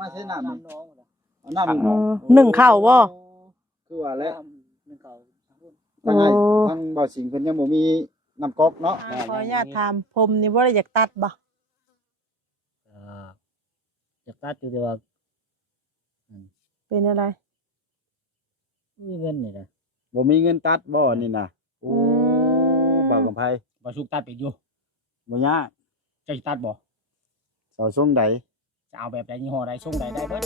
มาใช้น้ำนี่เอาน้หนึ่งข้าวบ่คือว่าแล้วหนึ่งข้าวทางบ่อสิงเพิ่นยังบ่มีน้ำก๊อกเนาะขออนุญาตถามผมนี่บ่ได้อยากตัดบ่อยากตัดอยู่แต่ว่าเป็นอะไรมีเงินนี่นะบ่มีเงินตัดบ่นี่น่ะโอ้บ่าวกำไผบ่สุกตัดเป็นอยู่บ่ยากจะตัดบ่เสาทรงใดจะเอาแบบใดยี่ห้อใดทรงใดได้เบิด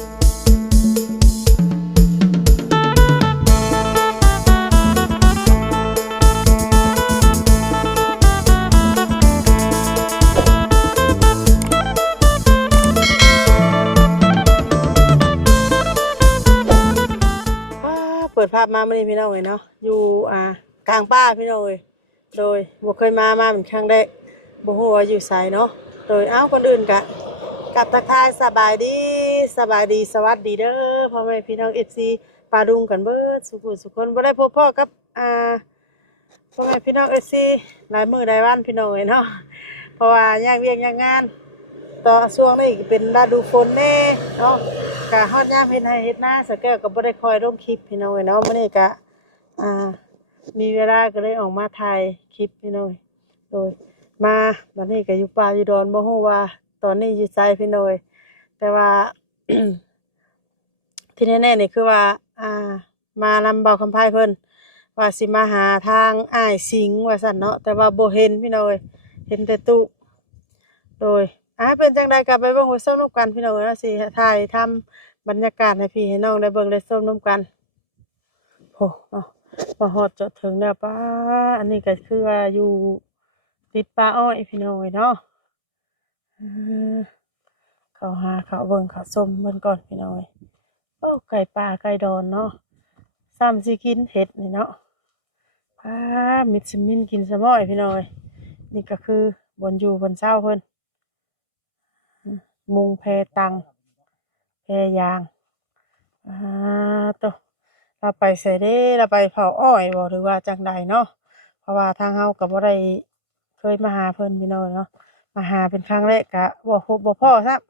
เปิดภาพมามื้อนี้พี่น้องเอ้ยเนาะอยู่กลางป่าพี่น้องเอ้ยโดยบ่เคยมาเป็นครั้งแรกบ่ฮู้ว่าอยู่ไสเนาะโดยคนอื่นกะกับทักทายสบายดีสวัสดีเด้อพ่อแม่พี่น้อง FC ปาดุงกันเบิดสุขสุขคนบ่ได้พบพ่อกับพ่อแม่พี่น้อง FC หลายมื้อหลายวันพี่น้องเอ้ยเนาะเพราะว่าย่างเวียกย่างงานต่อช่วงนี้เป็นฤดูฝนแน่เนาะกะฮอดยามเฮ็ดไร่เฮ็ดนาสะแก้วก็บ่ได้คอยลงคลิปพี่น้องเอ้ยเนาะมื้อนี้กะมีเวลาก็เลยออกมาถ่ายคลิปพี่น้องโดยมาบัดนี้ก็อยู่ป่าอยู่ดอนบ่ฮู้ว่าตอนนี้อยู่ไสพี่น้องแต่ว่า ที่แน่ๆนี่คือว่ามานำเบาคำไผเพิ่นว่าสิมาหาทางอ้ายสิงห์ว่าซั่นเนาะแต่ว่าบ่เห็นพี่น้องเห็นแต่ตู้โดยเป็นจังได๋ก็ไปเบิ่งไปชมนำกันพี่น้องเนาะสิถ่ายทำบรรยากาศให้พี่ให้น้องได้เบิ่งได้ชมนำกันโอ้เนาะมาฮอดจอดถึงแล้วป้าอันนี้ก็คือว่าอยู่ติดป่าอ้อยพี่น้องเนาะเขาหาเขาเบิ่งเขาชมเบิ่งก่อนพี่น้องโอ้ไก่ป่าไก่ดอนเนาะซ้ำสิกินเห็ดนี่เนาะมิดซิมินกินสมอยพี่น้องนี่ก็คือบนอยู่บนเช้าเพิ่นมุงแพตังแพยางตัวเราไปใส่เด้เราไปเผาอ้อยบ่หรือว่าจังใดเนาะเพราะว่าทางเฮาก็บ่ได้เคยมาหาเพิ่นพี่น้องเนาะมาหาเป็นครั้งแรกกะบ่พบบ่พ้อซับ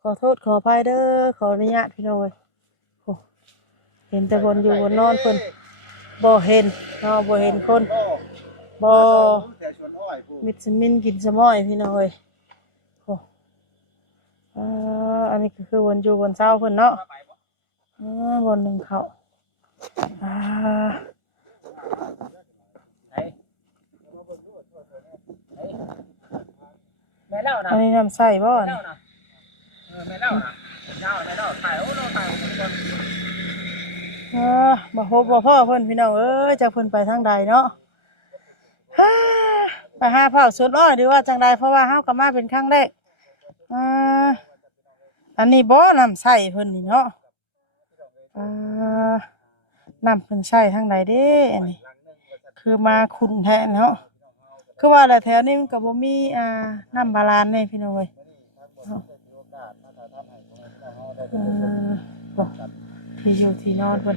ขอโทษขออภัยเด้อขออนุญาตพี่น้องโอ้เห็นแต่บนอยู่บนนอนเพิ่นบ่เห็นเนาะบ่เห็นคนบ่มิดซิมินกินสมอยพี่น้องโอ้อันนี้ก็คือบนอยู่บนเช้าเพิ่นเนาะบนหนึ่งเขาอันนี้น้ำใส่บ่อนบ่พบบ่พ่อเพิ่นพี่น้องจะเพิ่นไปทางใดเนาะไปหาเผาสวนอ้อยหรือว่าจังใดเพราะว่าเฮาก็มาเป็นครั้งแรกอันนี้บ่น้ำใส่เพิ่นนี่เนาะน้ำเพิ่นใส่ทางใดเด้อันนี้คือมาขุ่นแท้เนาะคือว่าแถวนี้มันก็บ่มีน้ำบาดาลนี่พี่น้องที่อยู่ที่นอนเพิ่น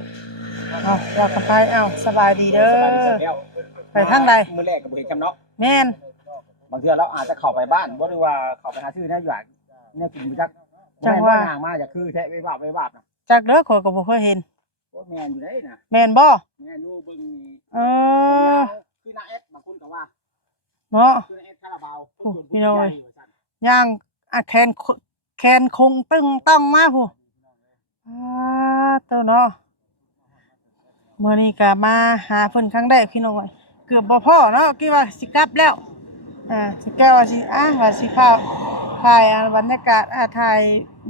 ว่ากันไปสบายดีเด้อไปทางใดมื้อแรกก็บ่เห็นจำเนาะแม่นบางเทื่อเราอาจจะเข้าไปบ้านบ่หรือว่าเข้าไปหาซื้อแนวอยากเนี่ยกินจักจังว่าย่างมาจะคือแท้ไว้บาปนะจักเด้อข้อยก็บ่เคยเห็นแม่นอยู่ได้น่ะแม่นบ่แม่นอยู่เบิ่งนี่คือนาเอสบางคนก็ว่าเนาะคือนาเอสคาราบาวพี่น้อยย่างแขนคงตึงต้องมาผู้ตัวเนาะมื้อนี้ก็มาหาเพิ่นครั้งแรกพี่น้องเกือบบ่พอเนาะคิดว่าสิกลับแล้วสิแก้วว่าสิว่าสิเข้าถ่ายบรรยากาศถ่าย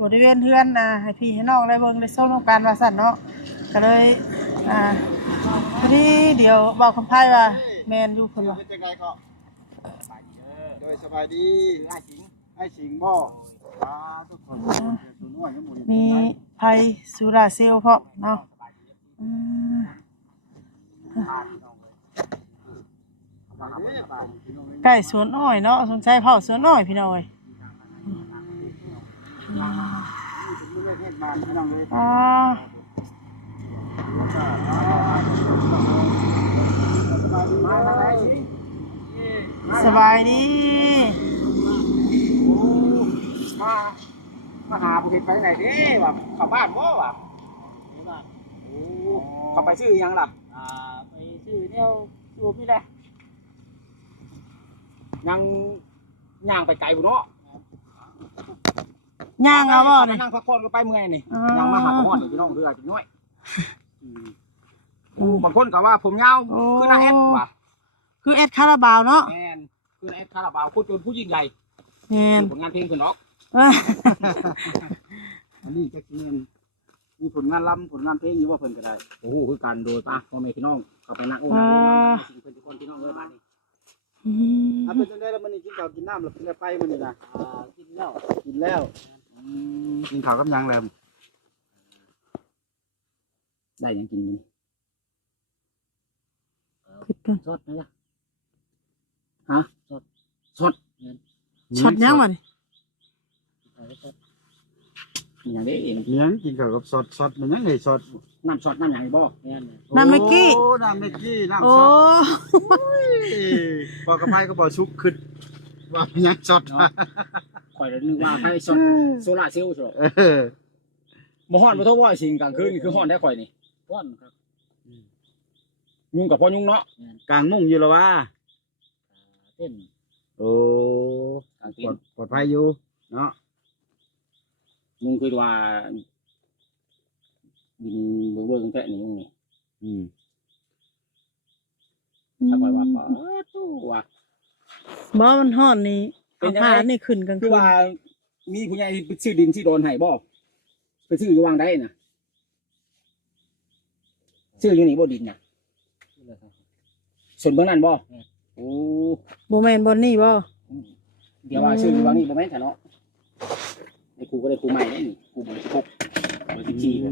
บริเวณเฮือนให้พี่ให้น้องได้เบิ่งได้ชมนำกันว่าซั่นเนาะก็เลยพอดีเดี๋ยวบอกคำไพ่ว่าแม่นอยู่เพิ่นว่าโดยสบายดีไอ้สิงบ่ทุกคนมีไผ่สุราเซลล์พร้อมเนาะไก่สวนอ้อยเนาะสนใจเผาสวนอ้อยพี่น้อยสบายดี มาหาบ่เห็นไปไหนเด้ว่าเข้าบ้านบ่ว่ะ นี่บ้าน โอ้เขาไปซื้อหยังล่ะ ไปซื้อเนี่ยสูบนี่แหละ ยังย่างไปไกลบ่เนาะ ย่างเอาบ่นี่ นั่งพักผ่อนก็ไปเมื่อยนี่ อ๋อ ยังมาหาพ่อนี่พี่น้องเรือจังน้อยบางคนก็ว่าผมยาวคือนาเอสว่ะ คือเอ็ดคาราบาวเนาะ แม่นคือนาเอสคาราบาวโคตรจนผู้ยิ่งใหญ่ แม่น ผลงานเพลงเพิ่นเนาะ อันนี้จะเงินมีผลงานล้ำผลงานเพลงอยู่ว่าเพิ่นก็ได้โอ้โหคือการโดยป้าพ่อแม่พี่น้องเขาไปนักโอ้นักเล่นน้ำสิ่งเพิ่นทุกคนพี่น้องเอ้ยบ้านนี้ ถ้าเป็นจังได๋แล้วมื้อนี้กินข้าวกินน้ำแล้วเพิ่นได้ไปมื้อนี้ล่ะ กินเหล้า กินแล้วกินข้าวกับหยังแล้ว ได้หยังกินมื้อนี้ สดนะจ๊ะ ฮะสด ช็อตยังบ่นี่ สด มีหยังได้เอง มีหยังกินข้าวกับสดมันยังไงสด น้ำสดน้ำหยังอีกบ่ แม่น น้ำเมกกี้ โอ้น้ำเมกกี้น้ำ โอ้ สดบอกกับไผก็บ่ชุกขึ้นว่ามีหยังสด เนาะข่อยเลยนึกว่าไฟสดโซล่าร์เซลล์ซะ เออ บ่ฮ้อนบ่โทษว่าสิ่งกลางคืนนี่คือฮ้อนได้ข่อยนี่ ป้อนครับ ยุงกับพ่อยุงเนาะ กลางมุ้งอยู่แล้วว่า เต้น โอ้ กลาง ป คื ลอน ดปลอดภัยอยู่เนาะ ยุงคือว่าบินเบิ่งๆแท้นี่ยุงนี่ อืม ถ้าข่อยว่าตู้ว่า บ่มันฮ้อนนี่ เป็ เอา นยังไง ผ้านี่ขึ้นกลาง คื คื อน ว่ามีผู้ใหญ่ไปซื้อดินที่โดนให้บ่ไปซื้ออยู่วางได้น่ะซื้ออยู่นี่บ่ดินน่ะ นี่แหละครับ ส่วนเบื้องนั้นบ่โอ้ บ่แม่นบ่นี่บ่ เดี๋ยวว่าซื้ออยู่วางนี่บ่แม่นซะเนาะไอ้กูก็ได้กูใหม่ได้นี่กูเบอร์16เบอร์14บ่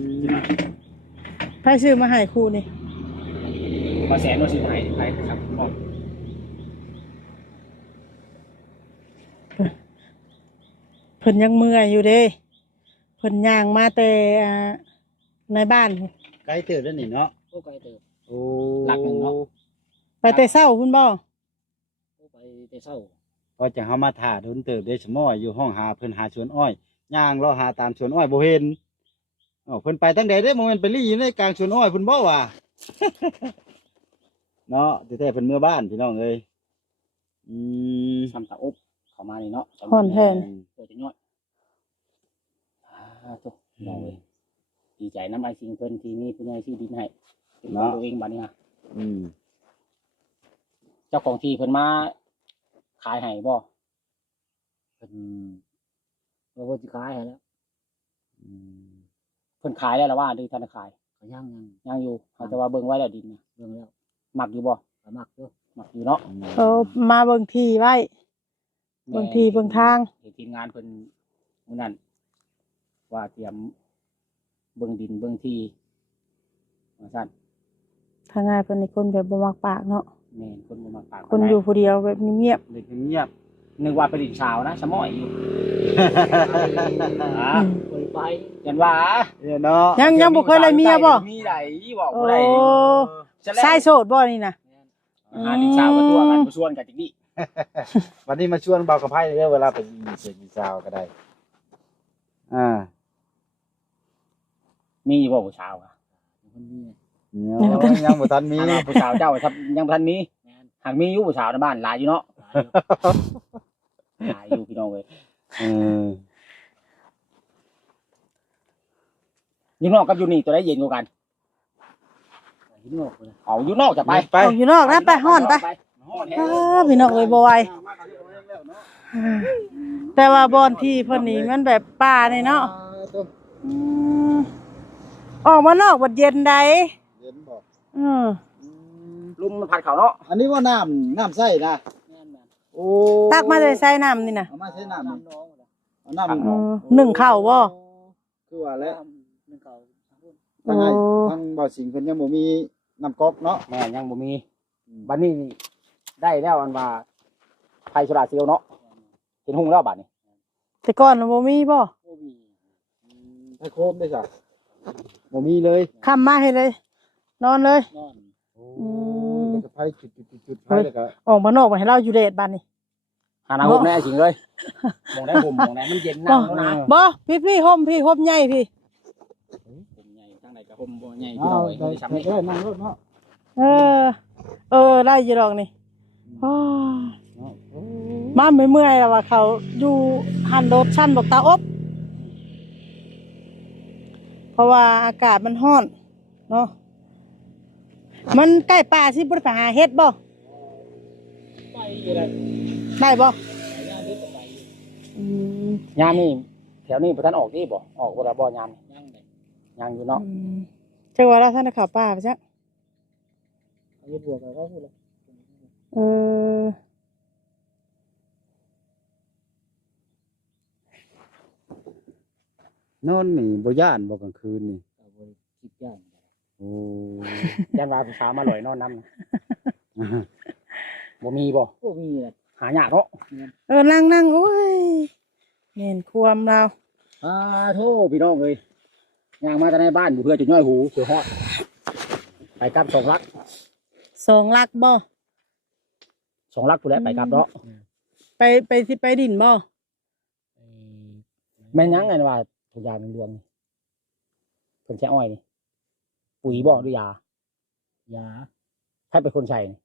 ไผซื้อมาให้ครูนี่ มาแสนว่าซื้อให้ใครครับบ่ เพิ่นยังเมื่อยอยู่เด้เพิ่นย่างมาแต่ในบ้าน ไกลเติบแล้วนี่เนาะ โอ้ไกลเติบ โอ้ หลักหนึ่งเนาะ ไปแต่เช้าพุ่นบ่ โอ้ไปแต่เช้า ก็จะเฮามาถ่าโดนเติบได้สมอยอยู่ห้องหาเพิ่นหาสวนอ้อยย่างรอหาตามสวนอ้อยบ่เห็นอ้าวเพิ่นไปตั้งใดเด้บ่แม่นไปลี่อยู่ในกลางสวนอ้อยเพิ่นบ่ว่า เนาะแต่แท้เพิ่นเมื่อบ้านพี่น้องเอ้ยอืม ทำตาอบเข้ามานี่เนาะ ฮ้อนแท้น เปิดจะย่อยตุ๊กน้องเอ้ยดีใจน้ำไอ้สิ่งเพิ่นที่นี่ผู้ใหญ่ชื่อดินให้เป็นของตัวเองบัดนี้ฮะ อืม เจ้าของที่เพิ่นมาขายให้บ่ เป็นเราก็จะขายให้แล้ว อืม เพิ่นขายแล้วล่ะว่าหรือท่านขาย ก็ยัง ยังอยู่เขาจะว่าเบิ่งไว้แล้วดินน่ะ เรื่องแล้ว มักอยู่บ่ ก็มักอยู่ มักอยู่เนาะ เอามาเบิ่งที่ไว้เบิ่งที่เบิ่งทาง เห็นทีมงานเพิ่นมื้อนั้นว่าเตรียมเบิ่งดินเบิ่งที่ว่าซั่น ทางง่ายเพิ่นนี่คนแบบบ่มักปากเนาะ แม่นคนบ่มักปาก คนอยู่ผู้เดียวแบบเงียบ เด็กเงียบ นึกว่าไปดินชาวนะสมอยอยู่อ่า ไปไป ยันว่า เนี่ยเนาะ ๆยังบ่เคยได้เมียบ่ มีได้บอก โอ้ บ่ได้ ชายโสดบ่นี่น่ะ หาดินชาวก็ตัวกันบ่ชวนกันจักดิ วันนี้มาชวนเบากับไพ่เด้อเวลาไปยิงเสร็จยิงซาวก็ได้อ่า มีบ่ผู้ชาวอ่ะ คนนี้ เนี่ยยังบ่ทันมี มีผู้ชาวเจ้าครับยังบ่ทันมี แม่น หากมีอยู่ผู้ชาวในบ้านหลายอยู่เนาะ หลายอยู่หลายอยู่พี่น้องเว้ย เออ อยู่นอกกับอยู่นี่ตัวใดเย็นกว่ากัน ที่นอกเลย เอาอยู่นอกจะไป ไป เอาอยู่นอกนะไปฮ้อนไป ฮ้อนแฮ อ้าพี่น้องเอ้ยบ่ไหวแต่ว่าบอนที่เพิ่นนี่มันแบบป่านี่เนาะอืมออกมานอกบัดเย็นใด เย็นบอก ลุมมันพัดเขาเนาะ อันนี้ว่าน้ำใส่นะ แม่นแม่น โอ้ ตักมาได้ใส่น้ำนี่น่ะ เอามาใช้น้ำ น้ำน้องเลย เอาน้ำ หนึ่งข้าวบ่ คือว่าแล้ว หนึ่งเขา โอ้ ทางบ่อสิงเพิ่นยังบ่มีน้ำก๊อกเนาะ แม่ยังบ่มีบัดนี้นี่ได้แล้วอันว่าไฟโซลาร์เซลล์เนาะเห็นหุ่งแล้วบัดนี้ แต่ก่อนน่ะบ่มีบ่ โอ้มี ให้โคมได้จ้ะบ่มีเลย ค่ำมาให้เลย นอนเลย นอน โอ้จะไผจุดๆๆๆไผแล้วก็ ออกมานอกมาให้เราอยู่เดชบัดนี้ หาหน้าห่มแน่จริงเลยมองได้ห่มมองได้มันเย็นนั่งแล้วนะ บ่พี่ห่มใหญ่พี่ ห่มใหญ่ทางไหนก็ห่มบ่ใหญ่พี่ เอา น้อง ได้ ช้ำนี่ ได้นั่งรถเนาะ เอได้อยู่ดอกนี่อ้อ โอ้ มาเมื่อยๆแล้วว่าเขาอยู่หันโดดชั้นบอกตาอบเพราะว่าอากาศมันร้อนเนาะมันใกล้ป่าสิบ่ได้ไปหาเฮ็ดบ่ ไปอยู่เลย ได้บ่ ย่างเด็ดไป อืม ยามนี่แถวนี้บ่ทันออกนี่บ่ออกบ่ละบ่ยามนี่ยังอยู่เนาะ จังว่าเราท่านได้เข้าป่าไปจัก อายุบวกก็พูดเลย เออ นอนนี่บ่ย่านบ่กลางคืนนี่ คิดย่าง โอ้ ยันว่าผู้สาวมาลอยนอนน้ำนะบ่มีบ่มีหายากเนาะ นั่งโอ้ยแม่นความเรา โทษพี่น้องเอ้ยย่างมาแต่ในบ้านเพื่อจะย่อยหูเสือฮอดไปกลับ2 ลัก 2 ลักบ่ 2 ลักผู้แล้วไปกลับเนาะ ไปสิไปดินบ่ แม่นยังไงว่าทุกอย่างเรื่องนี่เพิ่นแค่อ้อยนี่ปุ๋ยบ่หรือยายาใครเป็นคนใส่นี่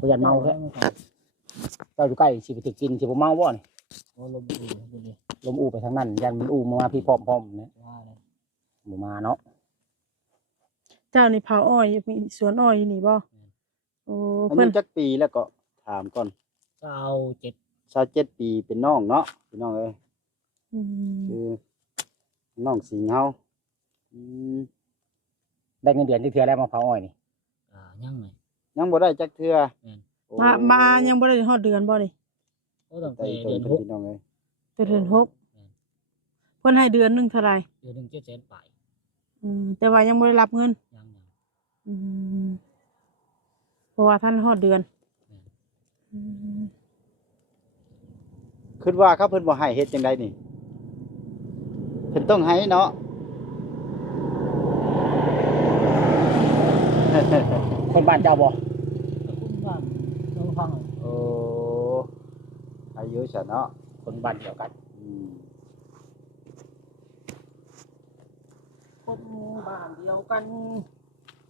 บ่ยันเมาแท้เจ้าอยู่ใกล้สิไปถึกกินสิบ่เมาบ่นี่ลมอู่ไปทางนั้นยันมันอู่มาพี่พร้อมๆนะบ่มาเนาะ เจ้านี่เผาอ้อยมีสวนอ้อยอยู่นี่บ่โอ้ อา เพิ่ ยุ น จักปีแล้วก็ถามก่อน 27 27ปีเป็นน้องเนาะพี่น้องเอ้ย อืม คือน้องสิงเฮาอืม ได้เงินเดือนที่เทื่อแล้วมาเผาอ้อยนี่ยังไง ยังบ่ได้จักเทื่อโอ้ มายังบ่ได้ฮอดเดือนบ่นี่ ตั้ง แต่ แต่ เดื เดื อ อน น พี่น้องเอ้ย แต่เดือน6เพิ่นให้เดือนหนึงเท่าไหร่ เดือนหนึง700,000ไป แต่ว่ายังบ่ได้รับเงิน ยัง อืมเพราะว่าท่านฮอดเดือนอืม คิดว่าเขาเพิ่นบ่ให้เฮ็ดจังไดนี่เพิ่นต้องให้เนาะ คนบ้านเจ้าบ่คนบ้านน้องฟัง โอ้อายุซะเนาะ คนบ้านเดียวกัน อืม คนบ้านเดียวกัน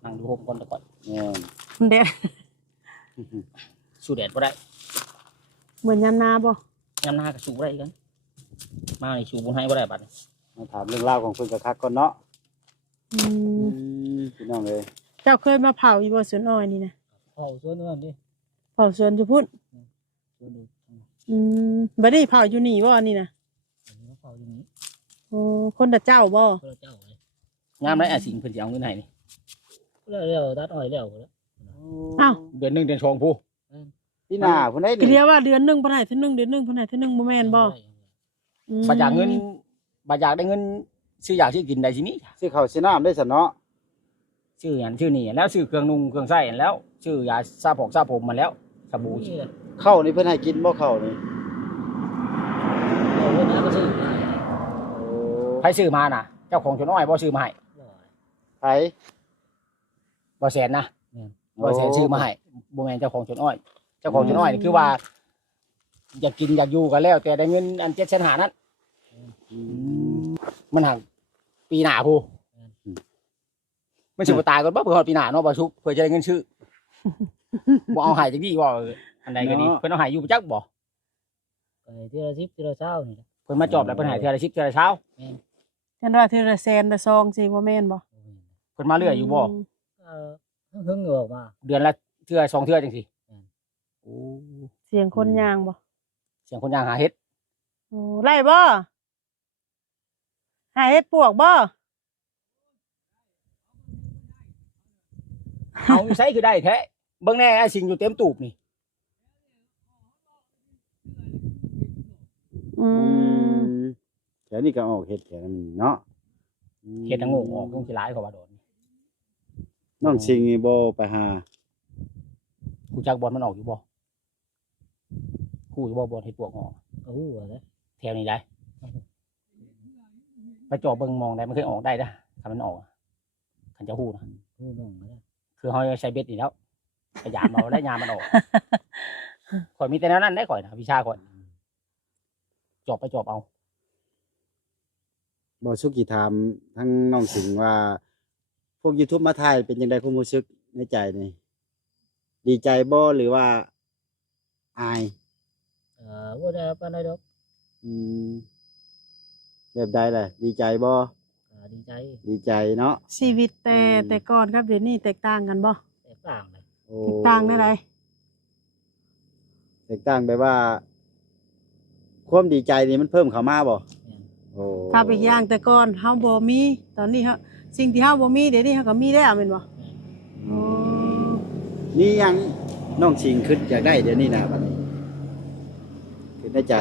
นั่งดูห่มคนตะก่อน แม่น แดด สู้แดดบ่ได้ เหมือนยามนาบ่ ยามหน้าก็สู้บ่ได้กันมานี่สู้บ่ให้บ่ได้บัดนี้ มาถามเรื่องราวของเพิ่นคักๆก่อนเนาะ อืม พี่น้องเอ้ย เจ้าเคยมาเผาอยู่บ่สวนอ้อยนี่นะ เผาสวนนั่นดิ เผาสวนอยู่พุ่น สวนดู บ่ได้เผาอยู่นี่บ่นี่นะ เผาอยู่นี้ โอ้คนแต่เจ้าบ่ พระเจ้าเลยงามได้สิงเพิ่นสิเอาเงินให้นี่แล้วตัดอ้อยแล้ว อ้าว เดือน1เดือน2ผู้ พี่หน้าเพิ่นได้ ก็ นี่ เรียกว่าเดือนหนึงเพิ่นให้เทื่อนึงเดือนหนึงเพิ่นให้เทื่อนึงบ่แม่นบ่ บ่อยากเงินบ่อยากได้เงินซื้ออยากซื้อกินได้สินี่ ซื้อข้าวซื้อน้ำได้ซะเนาะ ซื้อหยังซื้อนี่แล้วซื้อเครื่องนุ่งเครื่องใช้แล้วซื้อยาซาผมมาแล้วสบู่ ข้าวนี่เพิ่นให้กินบ่ข้าวนี่โอ้ ใครซื้อมาน่ะเจ้าของชนอ้อยบ่ซื้อมาให้ ไผ บ่แสนนะบ่แสนซื้อมาให้บ่แม่นเจ้าของชนอ้อย เจ้าของชนอ้อยนี่คือว่า อยากกินอยากอยู่กันแล้ว แต่ได้เงินอัน7,500,000นั้น อืม มันหักปีหน้าผู้มันสิบ่ตายก่อนบ่เพื่อฮอดปีหน้าเนาะบ่ชุบเพื่อจะได้เงินซื้อบ่เอาให้จังดีบ่อันใดก็ดีเพิ่นเอาให้อยู่ประจักบ่เทื่อละ10เทื่อละ20นี่เพิ่นมาจอบแล้วเพิ่นให้เทื่อละ10เทื่อละ20 กันว่าเทื่อละแสนละซองสิบ่แม่นบ่ เพิ่นมาเรื่อยอยู่บ่ เพิ่งออกมา เดือนละเทื่อ2เทื่อจังซี่โอ้ เสียงคนย่างบ่ เสียงคนย่างหาเฮ็ด โอ้ไล่บ่หาเฮ็ดปวกบ่ เอาอยู่ไสคือได้แท้เบิ่งแน่ไอ้สิ่งอยู่เต็มตูบนี่ อืม แถวนี้ก็ออกเฮ็ดแถวนั้นเนาะ เฮ็ดทั้งโง่ออกต้องสิหลายกว่าโดน น้องสิงนี่บ่ไปหา กูจักบอลมันออกอยู่บ่กูอยู่บ่บอลเฮ็ดปวกออก โอ้โหอะไร แถวนี้ได้ไปจ่อเบิ่งมองได้มันเคยออกได้นะถ้ามันออกคันจะฮู้นะ ผู้น้องอะไร คือเฮาใช้เบ็ดนี่แล้วพยายามเอาได้ยามมันออก ข่อยมีแต่แนวนั้นได้ข่อยนะวิชาข่อยจอบไปจอบเอา บ่สุกี้ถามทั้งน้องสิงห์ว่า พวก YouTube มาถ่ายเป็นจังได๋ความรู้สึกในใจนี่ดีใจบ่หรือว่าอาย บ่ได้ปานใดดอก อืมแบบใดล่ะดีใจบ่ ดีใจ ดีใจเนาะ ชีวิตแต่ก่อนครับเดี๋ยวนี้แตกต่างกันบ่ แตกต่างเลย โอ้ แตกต่างได้ไร แตกต่างแบบว่า ความดีใจนี่มันเพิ่มเข้ามาบ่ แม่น โอ้ ถ้าไปอย่างแต่ก่อนเฮาบ่มีตอนนี้เฮาสิ่งที่เฮาบ่มีเดี๋ยวนี้เฮาก็มีแล้วแม่นบ่อ๋อ นี่ยังน้องสิงห์คิดอยากได้เดี๋ยวนี้นะบัดนี้คิดในใจ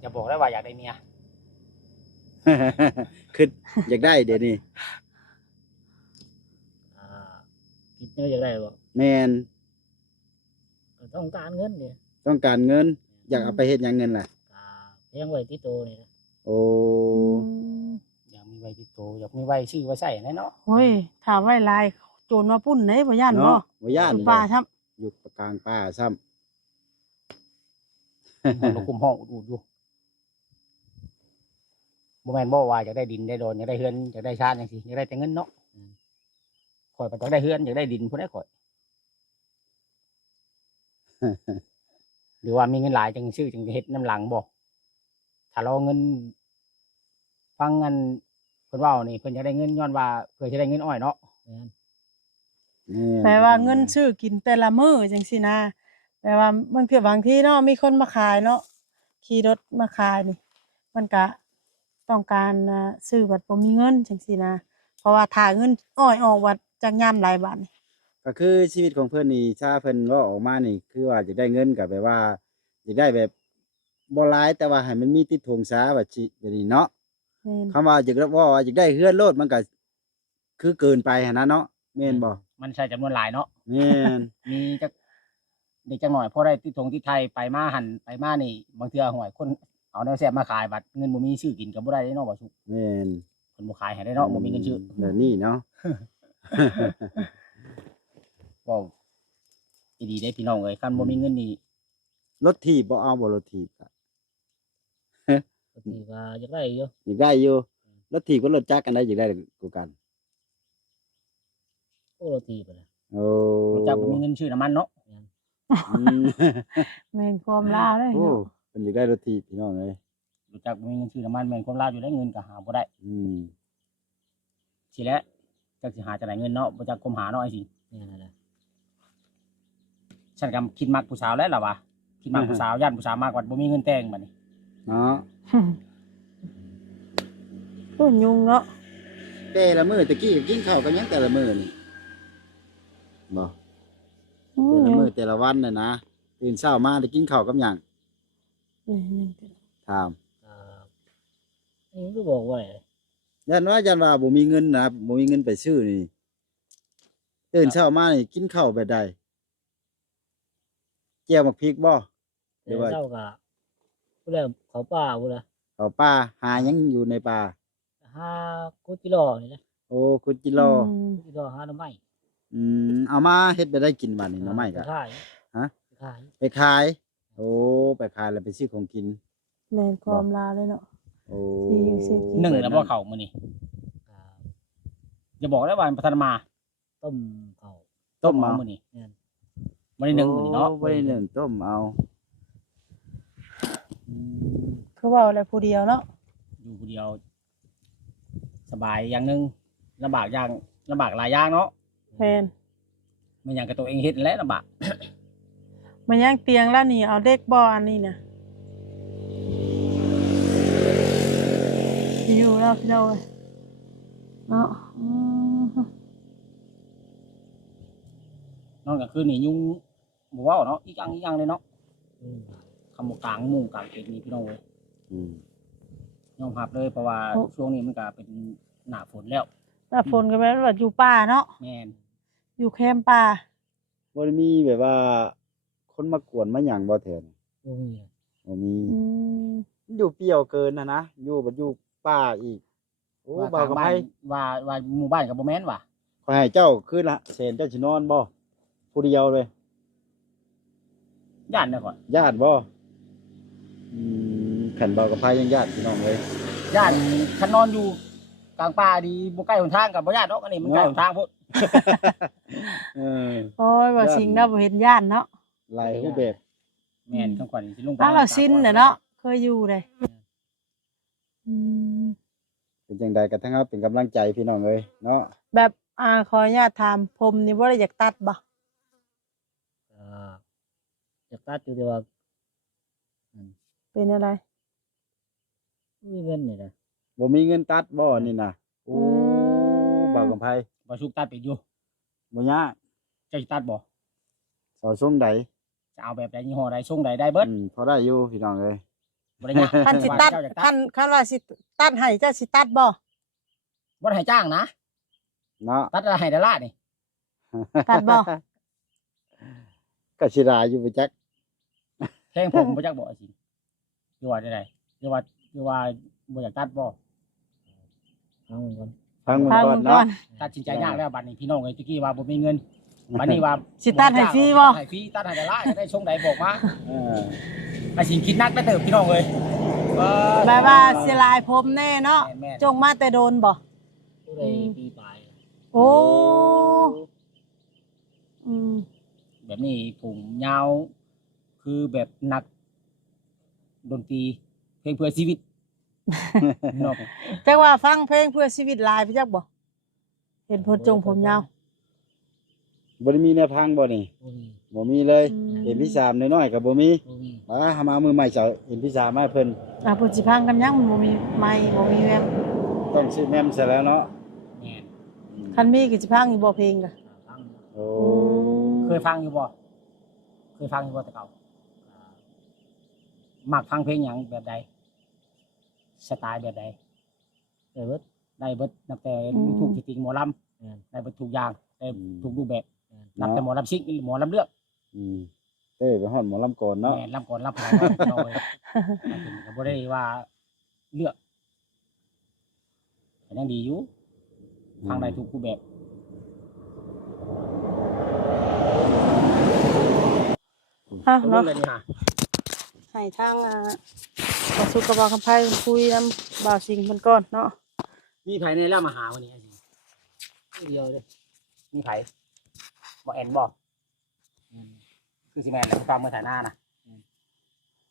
อย่าบอกได้ว่าอยากได้เมีย คิดอยากได้เดี๋ยวนี้ อ่าคิดเนื้ออยากได้บ่ แม่น ก็ต้องการเงินเนี่ย ต้องการเงิน อยากเอาไปเฮ็ดหยังเงินล่ะ เลี้ยงไว้ที่โตนี่นะ โอ้ อยากมีไว้ที่โตอยากมีไว้ชื่อไว้ใส่แน่เนาะ โอ้ยถ้าไว้ลายโจรมาปุ้นเด้บ่ย่านบ่ เนาะบ่ย่าน อยู่ป่าครับ อยู่กลางป่าซ้ำ เราคุมห้องอุดๆอยู่บ่แม่นบ่ว่าอยากได้ดินได้โดนอยากได้เฮือนอยากได้ชาติจังซี่อยากได้แต่เงินเนาะข่อยก็อยากได้เฮือนอยากได้ดินพุ่นได้ข่อย หรือว่ามีเงินหลายจังชื่อจังเฮ็ดน้ำหลังบ่ถ้าเราเงิน ฟังเงินเพิ่นเว้านี่เพิ่นจะได้เงินย้อนว่าเพื่อจะได้เงินอ้อยเนาะ แม่น แปลว่าเงินซื้อกินแต่ละมื้อจังซี่นะแปลว่าบางทีเนาะมีคนมาขายเนาะขี่รถมาขายนี่มันก็ต้องการซื้อบัดบ่มีเงินจังซี่นะเพราะว่าถ้าเงินอ้อยออกวัดจักยามหลายบาทนี่ ก็คือชีวิตของเพิ่นนี่ถ้าเพิ่นเว้าออกมานี่คือว่าอยากได้เงินก็แบบว่าอยากได้แบบบ่หลายแต่ว่าให้มันมีติดธงซาว่าสิแบบนี้เนาะ แม่น คำว่าอยากว่าอยากได้เฮือนโลดมันก็คือเกินไปหั่นนะเนาะแม่นบ่ มันใช้จำนวนหลายเนาะ แม่น มีจักเด็กจักหน่อยพอได้ที่ทงที่ไทยไปมาหันไปมานี่บางเทื่อห่วยคนเอาแนวแซ่บมาขายบัดเงินบ่มีซื้อกินก็บ่ได้เนาะบ่สุก แม่น เพิ่นบ่ขายให้ได้เนาะบ่มีเงินซื้อ แบบนี้เนาะ เว้าดีๆได้พี่น้องเอ้ยคันบ่มีเงินนี่ รถถีบบ่เอาบ่รถถีบก็ ก็สิว่าอยากได้อยู่ อยากได้อยู่รถถีบกับรถจักรกันได้อยากได้กว่ากัน โอ้โรตีไปเลย โอ้ รู้จักบ่มีเงินซื้อน้ำมันเนาะ อืม แม่นความลาเลย โอ้ เนาะ เพิ่นอยากได้รถถีบพี่น้องเอ้ย รู้จักบ่มีเงินซื้อน้ำมันแม่นความลาวอยู่ได้เงินก็หาบ่ได้ อืม สิแล้วจักสิหาจากไหนเงินเนาะบ่จักคมหาเนาะไอ้สิ นี่นั่นแหละ ฉันก็คิดมักผู้สาวแล้วล่ะวะคิดมักผู้สาวย่านผู้สาวมากกว่าบ่มีเงินแต่งบัดนี้ เนาะ พูดยุงเนาะ แต่ละมื้อตะกี้ก็กินข้าวกันหยังแต่ละมื้อนี่บ่ อื แต่ละ ม มื้อแต่ละวันน่ะนะตื่นเช้ามาได้กินข้าวกับหยัง นี่ ถาม นี่ก็บอกว่าอะไร ยันว่าบ่มีเงินนะบ่มีเงินไปซื้อนี่ตื่นเช้ามานี่กินข้าวแบบใดแจ่วมักพริกบ่ห แต่ รือว่า เจ้าก็ผู้ใดเขาป่าผู้ใด ข้าวปลาหาหยังอยู่ในป่า หากุจิโร่นี่นะ โอ้คุณจิโล กุจิโร่หาหน่อไม้ เอามาเฮ็ดไปได้กินบัดนี้หน่อไม้ก็ ขาย ฮะ ขาย ไปขาย โอ้ไปขายแล้วไปซื้อของกิน แม่นความลาเลยเนาะ โอ้ สิอยู่ซื้อกิ หนึ่งแล้วบ่เข้ามื้อนี้ อ่า อย่าบอกได้ว่ามันพัฒนามา ต้มเขา ต้มเอา มื้อนี้ แม่น บ่ได้หนึ่งมื้อนี้เนาะ โอ้บ่ได้หนึ่งต้มเอา คือเว้าอะไรผู้เดียวเนาะ อยู่ผู้เดียว สบายอย่างหนึงลำบากอย่างลำบากหลายอย่างเนาะ แม่น มันอย่างกับตัวเองเฮ็ดนั่นแหละลำบาก มันย่างเตียงแล้วนี่เอาเด็กบ่อันนี้น่ะอยู่แล้วพี่น้องเอ้ยเนาะม นอนกลางคืนนี่ยุงบ่เว้าเนาะอีกอย่างเลยเนาะ อืม คำบ่กลางมุ้งกลางเต็นท์นี่พี่น้องเว้ย อืม ยอมรับเลยเพราะว่าช่วงนี้มันก็เป็นหน้าฝนแล้ว แต่ฝนก็แม่นว่าอยู่ป่าเนาะ แม่น อยู่แคมป์ป่า บ่ได้มีแบบว่า คนมากวนมาหยังบ่แถวนี้ บ่มี บ่มี อืม มันอยู่เปรี้ยวเกินนะอยู่บ่อยู่ป่าอีก โอ้ ว่า บ่าว ทาง กับ บ้า ไผ นว่าหมู่บ้านก็บ่แม่นว่ะ ขอให้เจ้าคืนละเซนเจ้าสินอนบ่ผู้เดียวเลย ย่านนะก่อน ญาติบ่ขันเบากับพายยังญาติพี่น้องเลย ย่านคันนอนอยู่กลางป่าดีบ่ใกล้หนทางกับบ่ย่านเนาะอันนี้มันใกล้หนทางพุ่น เออ โอ้ยบ่สิงเนาะบ่เห็นย่านเนาะ หลายรูปแบบ แม่นคำขวัญสิลงไป ถ้าเราสิ้นน่ะเนาะเคยอยู่เลยอืม เป็นจังใดกันทั้งครับเป็นกำลังใจพี่น้องเลยเนาะ แบบขออนุญาตถามผมนี่บ่ได้อยากตัดบ่ อ่าอยากตัดอยู่แต่ว่า เป็นอะไร มีเงินนี่นะ บ่มีเงินตัดบ่นี่นะโอ้ ม เบากับพาย บ่สุกตัดเป็ดอยู่ บ่ยาก เจ้าสิตัดบ่ เสาช่วงใด จะเอาแบบใดยี่ห้อใดทรงใดได้เบิด พอได้อยู่พี่น้องเลย บ่ได้ยาก คันสิตัด เจ้าอยาก คันว่าสิตัดให้เจ้าสิตัดบ่ บ่ได้ให้จ้างนะ เนาะ ตัดให้ดารานี่ ตัดบ่ ก็สิราอยู่ไปจัก แทงผมบ่จักบ่สิหรือว่าได้หรือว่าบ่อยากตัดบ่ ฟังมันก่อน ฟังมัน ฟัง ก่อน ก่อ เนาะ น ตัดสินใจยากแล้วบัดนี้พี่น้องเอ้ยตะกี้ว่าบ่มีเงินบัดนี้ว่า สิตัดให้ฟรีบ่ ตัดให้ฟรีตัดให้ดาราจะได้ทรงใดบอกมา เออ ไอ้สิคิดนักได้เติบพี่น้องเอ้ย แบบว่าสิลายผมแน่เนาะ แม่น จงมาแต่โดนบ่ ผู้ใดปีปลาย โอ้อืม แบบนี้ผมยาวคือแบบหนักดนตรีเพลงเพื่อชีวิตเนาะ จักว่าฟังเพลงเพื่อชีวิตหลายพี่จักบ่เห็นพลจงผมยาว บ่ได้มีแนวทางบ่นี่ บ่มี บ่มีเลย อืม เอ็มพี่สามน้อยๆก็บ่มี บ่มี หามามือใหม่เจ้าเอ็มพี่สามมาเพิ่น เพิ่นสิพังกันยังมันบ่มีไม้บ่มีแวว ต้องซื้อแม่มซะแล้วเนาะ แม่น คันมีก็สิพังอยู่บ่เพลงก็ ฟัง โอ้ เคยฟังอยู่บ่เคยฟังอยู่บ่แต่เก่ามักฟังเพลงหยังแบบใดสไตล์แบบใด ได้เบิด ได้เบิดนับแต่ลูกทุ่งสตริงหมอลำได้เบิดทุกอย่างได้ทุกรูปแบบนับแต่หมอลำซิ่งหมอลำเลือก อืมเต้ไปฮอดหมอลำก่อนเนาะ แม่นลำก่อนลำหลังน้อยก็บ่ได้ว่าเลือกแต่ยังดีอยู่ฟังได้ทุกรูปแบบ เนาะ เลยนี่ฮะ ให้ทางขอสุกกับบ่าวคำไผคุยนำบ่าวสิงเพิ่นก่อนเนาะ มีไผในแล้วมาหาวันนี้ไอ้สิ ผู้เดียวเด้อ มีไผบ่แอนบ่คือสิแม่นแล้วฟังเมื่อถ่ายหน้านะ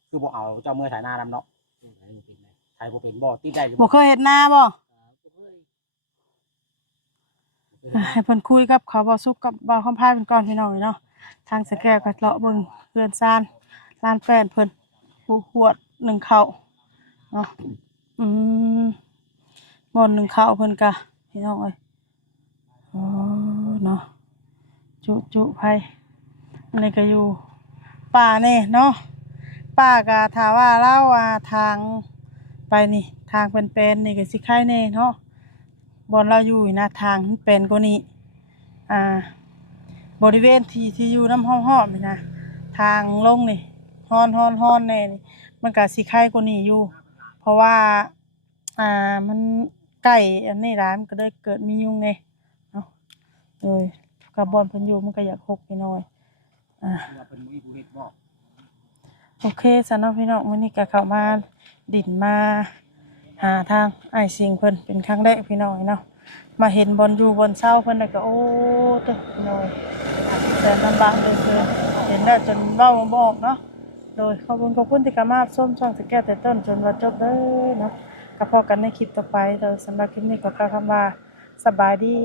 คือบ่เอาเจ้าเมื่อถ่ายหน้านำเนาะ ไผบ่เป็นไร ถ่ายบ่เป็นบ่ติดได้อยู่ บ่เคยเฮ็ดนาบ่ บ่เคย ให้เพิ่นคุยกับเขาบ่สุกกับบ่าวคำไผเพิ่นก่อนพี่น้องเนาะทางสแกก็เลาะเบิ่งเพื่อนซ่านลานแป้นเพิ่นผู้หวด1เข้าเนาะบ่อน1เข้าเพิ่นก็พี่น้องเอ้ยอ๋อเนาะจุไผอันนี้ก็อยู่ป่าแน่เนาะป่าก็ถ้าว่าเราทางไปนี่ทางเป็นๆนี่ก็สิคล้ายแน่เนาะบ่อนเราอยู่นี่นะทางมันเป็นกว่านี้บริเวณที่อยู่น้ำห้องๆนี่นะทางลงนี่ฮ้อนแน่นี่มันก็สิคล้ายกว่านี้อยู่ เพราะว่ามันใกล้อันนี้ร้านมันก็เลยเกิดมียุงไงเนาะโดยกับบอนเพิ่นอยู่มันก็อยากหกไปหน่อยว่าเพิ่นบ่มีผู้เฮ็ดบ่ โอเคสำหรับพี่น้องมื้อนี้ก็เข้ามาดินมาหาทางอ้ายสิงเพิ่นเป็นครั้งแรกพี่น้องเนาะมาเห็นบอนอยู่บอนเช้าเพิ่นน่ะก็โอ้ตึกพี่น้องแต่ลำบากเหลยเกินเห็นแล้วจนเว้าบ่ออกเนาะโดยขอบคุณที่กมาส้มช่องสแกแต่ต้นจนว่าจบเลยเนาะก็พอกันในคลิปต่อไปโดยสำหรับคลิปนี้ก็กล่าวคำว่าสบายดี